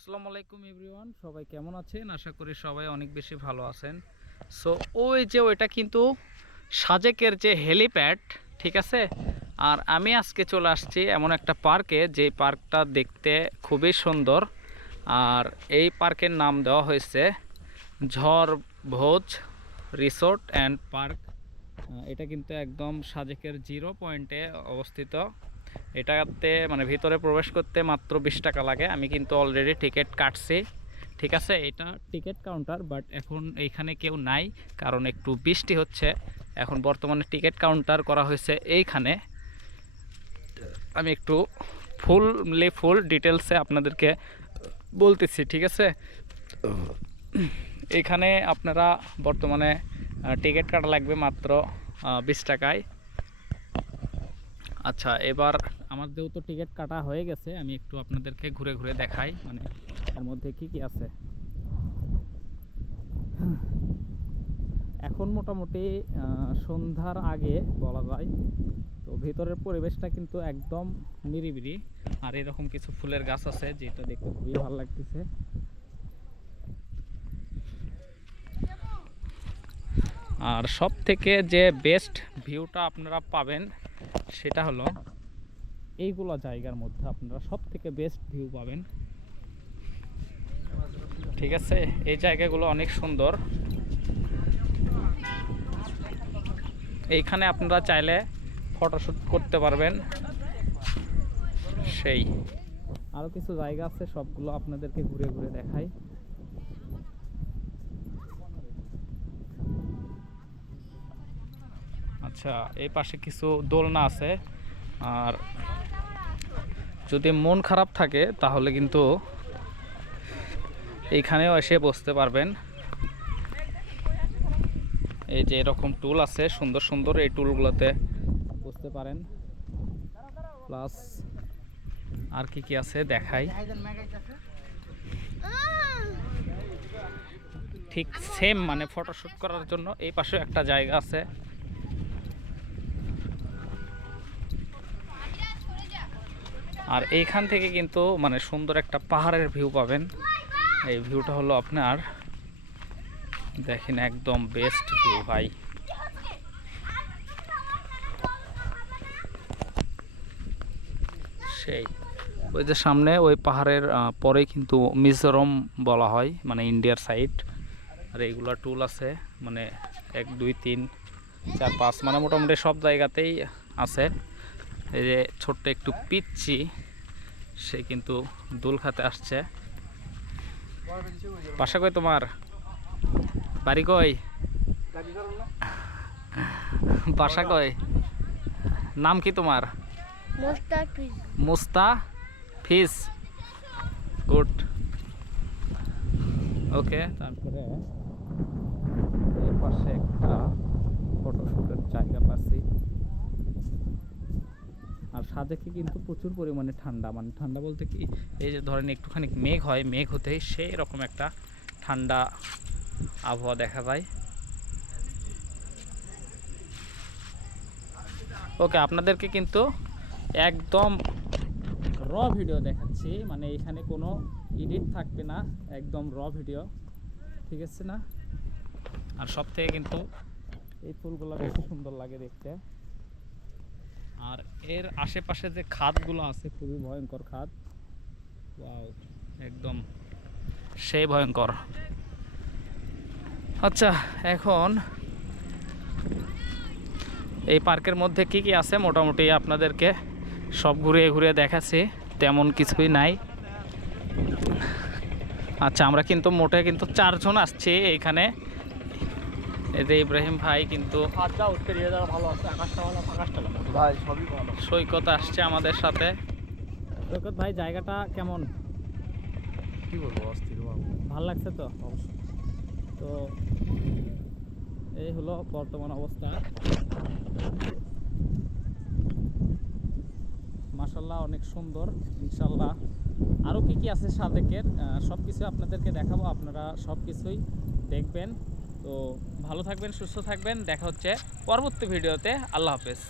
আসসালামু আলাইকুম এভরিওয়ান, সবাই কেমন আছেন? আশা করি সবাই অনেক বেশি ভালো আছেন। সো ওই যে ওইটা কিন্তু সাজেকের যে হেলিপ্যাড ঠিক আছে? আর আমি আজকে চলে আসছি এমন একটা পার্কে, যে পার্কটা দেখতে খুবই সুন্দর। আর এই পার্কের নাম দেওয়া হয়েছে ঝড় ভোজ রিসোর্ট অ্যান্ড পার্ক। এটা কিন্তু একদম সাজেকের জিরো পয়েন্টে অবস্থিত। এটাতে মানে ভিতরে প্রবেশ করতে মাত্র বিশ টাকা লাগে। আমি কিন্তু অলরেডি টিকিট কাটছি। ঠিক আছে? এটা টিকিট কাউন্টার বাট এখন এইখানে কেউ নাই, কারণ একটু বৃষ্টি হচ্ছে। এখন বর্তমানে টিকিট কাউন্টার করা হয়েছে এইখানে। আমি একটু ফুললি ফুল ডিটেলসে আপনাদেরকে বলতেছি, ঠিক আছে? এইখানে আপনারা বর্তমানে টিকিট কাটা লাগবে মাত্র বিশ টাকায়। আচ্ছা এবার আমার যেহেতু টিকিট কাটা হয়ে গেছে, আমি একটু আপনাদেরকে ঘুরে ঘুরে দেখাই মানে এর মধ্যে কি কি আছে। এখন মোটামুটি সন্ধ্যার আগে বলা যায়, তো ভিতরের পরিবেশটা কিন্তু একদম নিরিবিলি, আর এরকম কিছু ফুলের গাছ আছে, যেটা দেখতে খুবই ভালো লাগতেছে। আর সব থেকে যে বেস্ট ভিউটা আপনারা পাবেন সেটা হলো এইগুলো জায়গার মধ্যে আপনারা সব থেকে বেস্ট ভিউ পাবেন। ঠিক আছে? এই জায়গাগুলো অনেক সুন্দর। এইখানে আপনারা চাইলে ফটোশ্যুট করতে পারবেন। সেই। আরও কিছু জায়গা আছে, সবগুলো আপনাদেরকে ঘুরে ঘুরে দেখাই। আচ্ছা এই পাশে কিছু দোলনা আছে। আর যদি মন খারাপ থাকে, তাহলে কিন্তু এইখানেও এসে বসতে পারবেন। এই যে এরকম টুল আছে, সুন্দর সুন্দর এই টুলগুলোতে বসতে পারেন। প্লাস আর কি কি আছে দেখাই। ঠিক সেম মানে ফটোশ্যুট করার জন্য এই পাশে একটা জায়গা আছে। আর এইখান থেকে কিন্তু মানে সুন্দর একটা পাহাড়ের ভিউ পাবেন। এই ভিউটা হলো আপনার, দেখেন একদম বেস্ট ভিউ ভাই। সেই, ওই যে সামনে ওই পাহাড়ের পরেই কিন্তু মিজোরাম বলা হয় মানে ইন্ডিয়ার সাইড আর এইগুলা টুল আছে মানে এক, দুই, তিন, চার, পাঁচ মানে মোটামুটি সব জায়গাতেই আছে। এই যে ছোট্ট একটু পিচ্ছি সে কিন্তু দোল খাতে আসছে। বাসা কই তোমার? বাড়ি কই? বাসা কই? নাম কি তোমার? মুস্তা ফিস গুড। ওকে তারপরে এই পাশে একটা ফটোশ্যুটের জায়গা পাচ্ছি। সাজেকে কিন্তু প্রচুর পরিমাণে ঠান্ডা মানে ঠান্ডা বলতে কি, এই যে ধরেন একটুখানি মেঘ হয়, মেঘ হতে সেই রকম একটা ঠান্ডা আবহাওয়া দেখা যায়। ওকে, আপনাদেরকে কিন্তু একদম র ভিডিও দেখাচ্ছি মানে এখানে কোনো এডিট থাকবে না, একদম র ভিডিও, ঠিক আছে না? আর সব থেকে কিন্তু এই ফুলগুলো বেশি সুন্দর লাগে দেখতে। আর এর আশেপাশে যে খাদগুলো আছে, খুবই ভয়ঙ্কর খাদ একদম সেই ভয়ঙ্কর। আচ্ছা এখন এই পার্কের মধ্যে কি কি আছে? মোটামুটি আপনাদেরকে সব ঘুরিয়ে ঘুরিয়ে দেখাচ্ছি। তেমন কিছুই নাই। আচ্ছা আমরা কিন্তু মোটে কিন্তু চারজন আসছি এইখানে এই যে ইব্রাহিম ভাই কিন্তু উত্তর যারা ভালো আছে আকাশটা ভালো আকাশটা ভাই সবই ভালো। সৈকত আসছে আমাদের সাথে। সৈকত ভাই জায়গাটা কেমন? কি বলব অস্থির ভালো লাগছে তো? তো এই হলো বর্তমান অবস্থা। মাসাল্লাহ অনেক সুন্দর ইনশাল্লাহ আরও কি কি আছে সাদেকের? সব কিছু আপনাদেরকে দেখাবো আপনারা সব কিছুই দেখবেন। তো ভালো থাকবেন সুস্থ থাকবেন। দেখা হচ্ছে পরবর্তী ভিডিওতে। আল্লাহ হাফেজ।